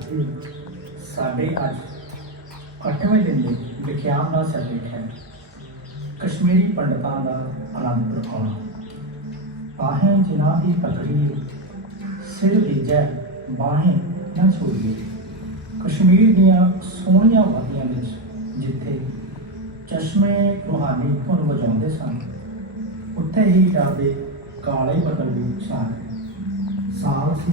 ਵਿਦਿਆਰਥੀ ਸਾਡੇ ਅੱਜ 8ਵੇਂ ਦਿਨ ਦੇ ਵਿਖਿਆਨ ਦਾ ਸਬਜੈਕਟ ਹੈ ਕਸ਼ਮੀਰੀ ਪੰਡਤਾਂ ਦਾ ਆਨੰਦ ਪ੍ਰਖਾਣਾ ਬਾਹੇ ਜਿਨ੍ਹਾਂ ਦੀ ਤਕਰੀਰ ਸਿਰ ਭੇਜੈ ਬਾਹੇ ਨਾ ਛੋੜੀਏ। ਕਸ਼ਮੀਰ ਦੀਆਂ ਸੋਹਣੀਆਂ ਵਾਦੀਆਂ ਵਿੱਚ ਜਿੱਥੇ ਚਸ਼ਮੇ ਰੂਹਾਨੀ ਧੁਨ ਵਜਾਉਂਦੇ ਸਨ, ਉੱਥੇ ਹੀ ਡਰਦੇ ਕਾਲੇ ਬੱਦਲ ਵੀ ਛਾ ਸਾਲ ਸੀ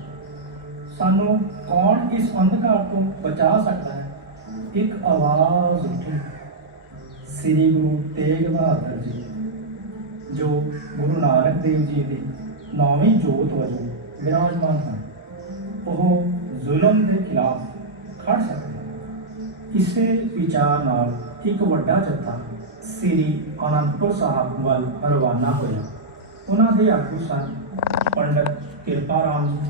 ਸਾਨੂੰ ਕੌਣ ਇਸ ਅੰਧਕਾਰ ਤੋਂ ਬਚਾ ਸਕਦਾ ਹੈ? ਇੱਕ ਆਵਾਜ਼ ਉੱਠੀ। ਸ੍ਰੀ ਗੁਰੂ ਤੇਗ ਬਹਾਦਰ ਜੀ, ਜੋ ਗੁਰੂ ਨਾਨਕ ਦੇਵ ਜੀ ਦੀ ਨੌਵੀਂ ਜੋਤ ਵਜੋਂ ਵਿਰਾਜਮਾਨ ਹਨ। ਉਹ ਜ਼ੁਲਮ ਦੇ ਖਿਲਾਫ ਖੜ ਸਕਦੇ ਇਸੇ ਵਿਚਾਰ ਨਾਲ ਇੱਕ ਵੱਡਾ ਜੱਥਾ ਸ੍ਰੀ ਅਨੰਦਪੁਰ ਸਾਹਿਬ ਵੱਲ ਰਵਾਨਾ ਹੋਇਆ। ਉਹਨਾਂ ਦੇ ਆਗੂ ਸਨ ਪੰਡਤ ਕਿਰਪਾ ਰਾਮ ਜੀ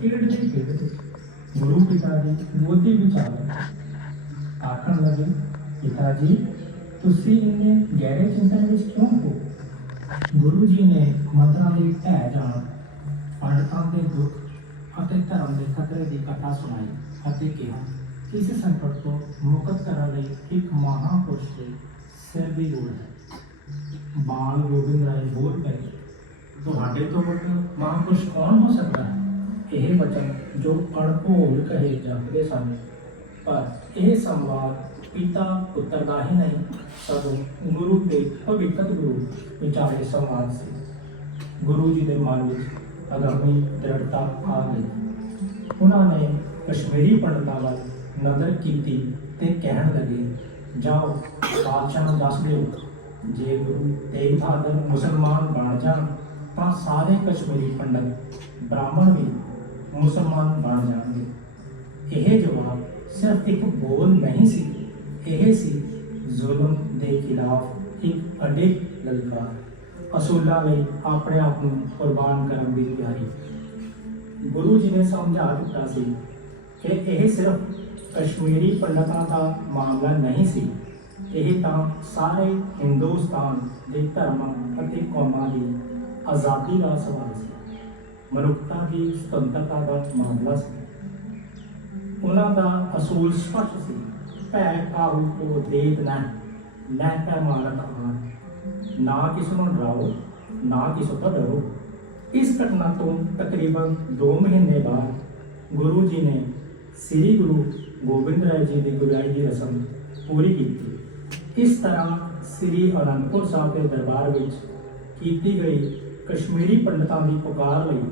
ਖੇਡਦੇ ਖੇਡਦੇ ਗੁਰੂ ਪਿਤਾ ਦੀ ਗੋਦੀ ਵਿੱਚ ਆ ਗਏ ਆਖਣ ਲੱਗੇ ਪਿਤਾ ਜੀ ਤੁਸੀਂ ਇੰਨੇ ਗਹਿਰੇ ਚਿੰਤਨ ਵਿੱਚ ਕਿਉਂ ਹੋ ਗੁਰੂ ਜੀ ਨੇ ਮੰਦਰਾਂ ਦੇ ਢਹਿ ਜਾਣ ਪੰਡਤਾਂ ਦੇ ਦੁੱਖ ਅਤੇ ਧਰਮ ਦੇ ਖਤਰੇ ਦੀ ਕਥਾ ਸੁਣਾਈ ਅਤੇ ਕਿਹਾ ਕਿ ਇਸ ਸੰਕਟ ਤੋਂ ਮੁਕਤ ਕਰਨ ਲਈ ਇੱਕ ਮਹਾਪੁਰਸ਼ ਦੇ ਸਿਰ ਦੀ ਲੋੜ ਹੈ ਬਾਲ ਗੋਬਿੰਦ ਰਾਏ ਬੋਲ ਪਏ ਤੁਹਾਡੇ ਤੋਂ ਵੱਡਾ ਮਹਾਪੁਰਸ਼ ਕੌਣ ਹੋ ਸਕਦਾ ਹੈ ਇਹ ਵਚਨ ਜੋ ਅਣਭੋਲ ਕਹੇ ਜਾਂਦੇ ਸਨ। ਪਰ ਇਹ ਸੰਵਾਦ ਪਿਤਾ ਪੁੱਤਰ ਦਾ ਹੀ ਨਹੀਂ, ਸਗੋਂ ਗੁਰੂ ਦੇ ਭਵਿੱਖਤ ਗੁਰੂ ਵਿਚਾਰੇ ਸੰਵਾਦ ਸੀ। ਗੁਰੂ ਜੀ ਦੇ ਮਨ ਵਿੱਚ ਅਗੰਮੀ ਦ੍ਰਿੜਤਾ ਆ ਗਈ। ਉਹਨਾਂ ਨੇ ਕਸ਼ਮੀਰੀ ਪੰਡਤਾਂ ਵੱਲ ਨਜ਼ਰ ਕੀਤੀ ਤੇ ਕਹਿਣ ਲੱਗੇ, ਜਾਓ, ਬਾਦਸ਼ਾਹ ਨੂੰ ਦੱਸ ਦਿਓ, ਜੇ ਗੁਰੂ ਤੇਗ ਬਹਾਦਰ ਮੁਸਲਮਾਨ ਬਣ ਜਾਣ ਤਾਂ ਸਾਰੇ ਕਸ਼ਮੀਰੀ ਪੰਡਤ ਬ੍ਰਾਹਮਣ ਵੀ ਮੁਸਲਮਾਨ ਬਣ ਜਾਣਗੇ। ਇਹ ਜਵਾਬ ਸਿਰਫ ਇੱਕ ਬੋਲ ਨਹੀਂ ਸੀ। ਇਹ ਸੀ ਜ਼ੁਲਮ ਦੇ ਖਿਲਾਫ ਇੱਕ ਅਡਿੱਗ ਲਲਕਾਰ। ਅਸੂਲਾਂ ਲਈ ਆਪਣੇ ਆਪ ਨੂੰ ਕੁਰਬਾਨ ਕਰਨ ਦੀ ਤਿਆਰੀ। ਗੁਰੂ ਜੀ ਨੇ ਸਮਝਾ ਦਿੱਤਾ ਸੀ ਕਿ ਇਹ ਸਿਰਫ ਕਸ਼ਮੀਰੀ ਪੰਡਤਾਂ ਦਾ ਮਾਮਲਾ ਨਹੀਂ ਸੀ। ਇਹ ਤਾਂ ਸਾਰੇ ਹਿੰਦੁਸਤਾਨ ਦੇ ਧਰਮਾਂ ਅਤੇ ਕੌਮਾਂ ਦੀ ਆਜ਼ਾਦੀ ਦਾ ਸਵਾਲ ਸੀ। ਮਨੁੱਖਤਾ ਦੀ ਸੁਤੰਤਰਤਾ ਦਾ ਮਾਮਲਾ ਸੀ। ਉਹਨਾਂ ਦਾ ਅਸੂਲ ਸਪਸ਼ਟ ਸੀ, ਭੈ ਕਾਹੂ ਕੋ ਦੇਤ ਨਾ ਨਾ ਪੈ ਮਾਰਤ ਆਨ ਨਾ ਕਿਸ ਨੂੰ ਡਰਾਓ, ਨਾ ਕਿਸ ਤੋਂ ਡਰੋ। ਇਸ ਘਟਨਾ ਤੋਂ ਤਕਰੀਬਨ 2 ਮਹੀਨੇ ਬਾਅਦ ਗੁਰੂ ਜੀ ਨੇ ਸ੍ਰੀ ਗੁਰੂ ਗੋਬਿੰਦ ਰਾਏ ਜੀ ਦੀ ਗੁਰਾਈ ਦੀ ਰਸਮ ਪੂਰੀ ਕੀਤੀ। ਇਸ ਤਰ੍ਹਾਂ ਸ੍ਰੀ ਅਨੰਦਪੁਰ ਸਾਹਿਬ ਦੇ ਦਰਬਾਰ ਵਿੱਚ ਕੀਤੀ ਗਈ ਕਸ਼ਮੀਰੀ ਪੰਡਤਾਂ ਦੀ ਪੁਕਾਰ ਲਈ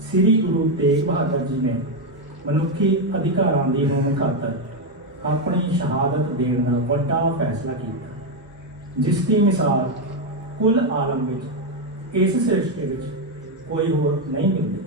ਸ੍ਰੀ ਗੁਰੂ ਤੇਗ ਬਹਾਦਰ ਜੀ ਨੇ ਮਨੁੱਖੀ ਅਧਿਕਾਰਾਂ ਦੀ ਹੋਂਦ ਖਾਤਰ ਆਪਣੀ ਸ਼ਹਾਦਤ ਦੇਣ ਦਾ ਵੱਡਾ ਫੈਸਲਾ ਕੀਤਾ, ਜਿਸ ਦੀ ਮਿਸਾਲ ਕੁੱਲ ਆਲਮ ਵਿੱਚ, ਇਸ ਸ੍ਰਿਸ਼ਟੀ ਵਿੱਚ ਕੋਈ ਹੋਰ ਨਹੀਂ ਮਿਲਦੀ।